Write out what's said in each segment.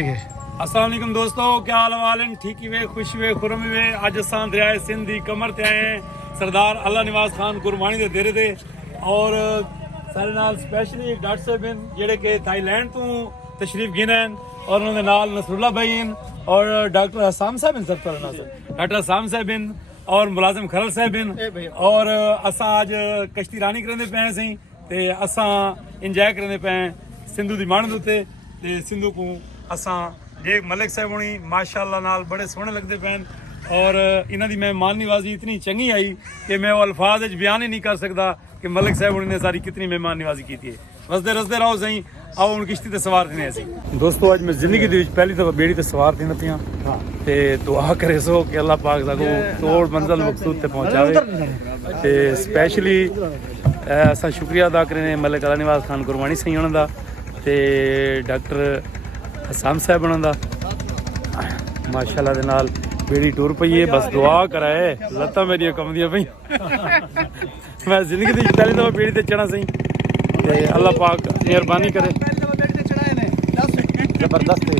अस्सलाम वालेकुम दोस्तों, क्या हाल वाल हैं? ठीक ही वे, खुश वे, खुरम वे। अज असां दरियाए सिंध दी कमर ते आए हैं सरदार अल्लाह निवाज खान गुरबाणी दे डेरे ते और सारे नाल स्पैशली एक डॉक्टर साहब हैं जेड़े कि थाईलैंड तो तशरीफ गिने हैं और उन्होंने नाल नसरुल्ला भाई हैं और डॉक्टर हसाम साहब हैं, सब डॉक्टर हसाम साहब हैं और मुलाजिम खरल साहब हैं और असां अज कश्ती रानी करने पे हैं सही ते असां इंजॉय करने पे हैं सिंधु दी माण उत्ते ते सिंधु को असां जे मलिक साहब होनी माशाअल्लाह नाल बड़े सोहने लगते पे और इन्हां दी मेहमान नवाजी इतनी चंगी आई कि मैं वो अल्फाज बयान ही नहीं कर सकता कि मलिक साहब होनी ने सारी कितनी मेहमान नवाजी की है। रसते रसते रहो सही, आओ हुण किश्ती ते सवार थी असीं। दोस्तों अज मैं जिंदगी दे विच पहली दफा बेड़ी ते सवार थी नथियां ते दुआ करे सो कि अल्लाह पाक साकू तोड़ मंजिल मकसूद ते पहुंचावे ते स्पेशली असां शुक्रिया अदा करने मलिक अल्लाह निवाज खान गुरबाणी सही होने दा ते डॉक्टर हसाम साहब होने दा माशाअल्लाह दे नाल बेड़ी टुर पई है। बस दुआ कराए लत्तां मेरियां कमदियां पई मैं जिंदगी दी पहली दफा बेड़ी ते चढ़ा सही ते अल्लाह पाक मेहरबानी करे जबरदस्त है।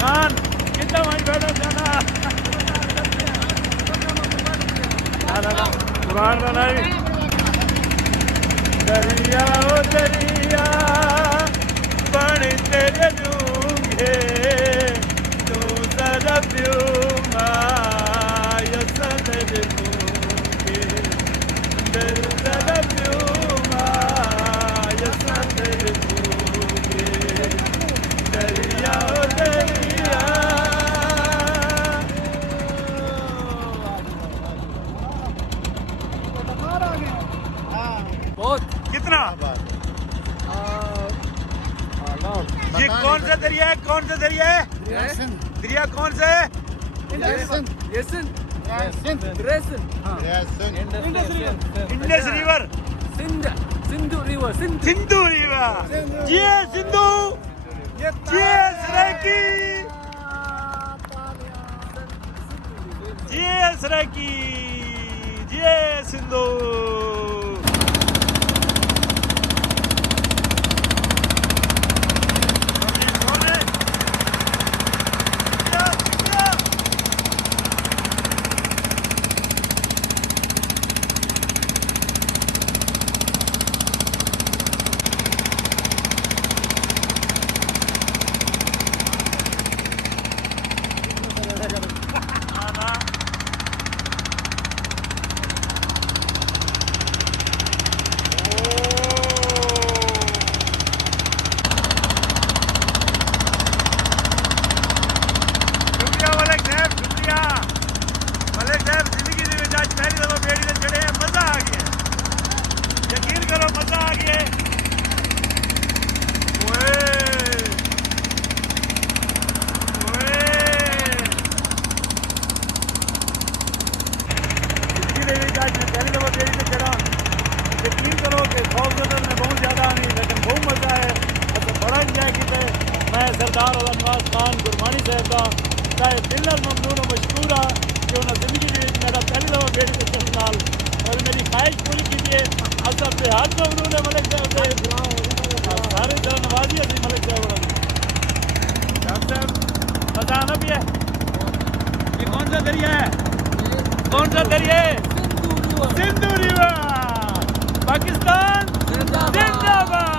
खान कितना वहीं बैठा जाना कुरान का नहीं दरिया ओ दरिया पानी तेरे डूंगे तू जरा प्यूमा यसन डूंगे जरा प्यूमा यसन डूंगे दरिया ओ दरिया बहुत कितना ये कौन सा दरिया है? कौन सा दरिया है? दरिया कौन सा है? Indus river Sindhu river Sindhu river ji Sindhu ji जिए सराकी, जिए सिंधु। यकीन करो कि 100 में बहुत ज़्यादा नहीं, लेकिन बहुत मज़ा है। अच्छा बड़ा इंजॉय किया। मैं सरदार अल्लाह निवास खान गुरबानी साहब का चाहे दिल ममनून मशकूर हाँ कि उन्हें जिंदगी में मेरा पहली दफ़ा बेटी के चल नाल और मेरी ख्वाहिश पूरी कीजिए। असा बेहद ममनून है मलिक साहब से, सारे तरह नवाजी अभी मलिक साहब मजा आना भी है। ये कौन सा दरिया है? कौन सा दरिया है? सिंधु रिवर। पाकिस्तान जिंदाबाद।